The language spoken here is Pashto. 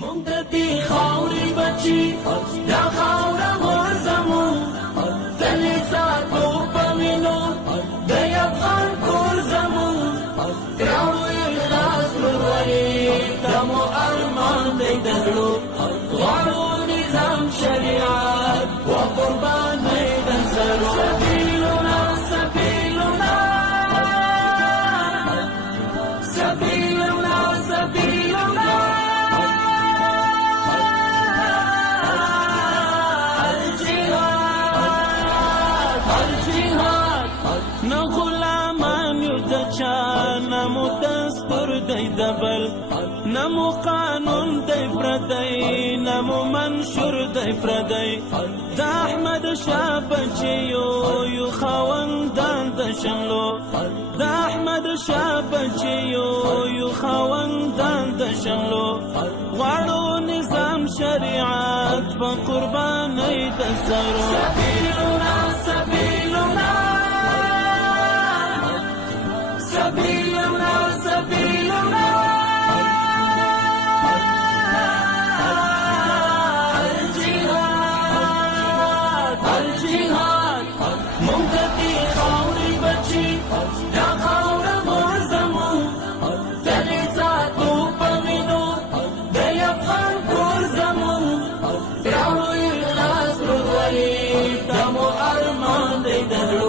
مونږ د دې خاورې بچي دا خاوره مور زمون تلې ساتو په وینو د افغان کور زمون راوړو اخلاص ورورولي دا مو ارمان دی د زړو غواړو نظام شریعت و قربانۍ د سرو سبیلنا سبیلنا سبیلنا سبیلنا نه غلامان یو د چا نه مو دستور دی د بل نه مو قانون دی پردی نه مو منشور دی پردی د احمد شاه بچیو یو خاوندان د شملو د احمد شاه بچیو یو خاوندان د شملو غواړو نظام شریعت په قربانۍ د سرو سبیلنا سبیلنا سبيلنا سبيلنا الجهاد الجهاد ممتدي خاوري بچي دا خاور مرزمو تلساتو پمینو دا یفغان کور زمون راوی اخلاص رولي دا مو ارمان دی دلو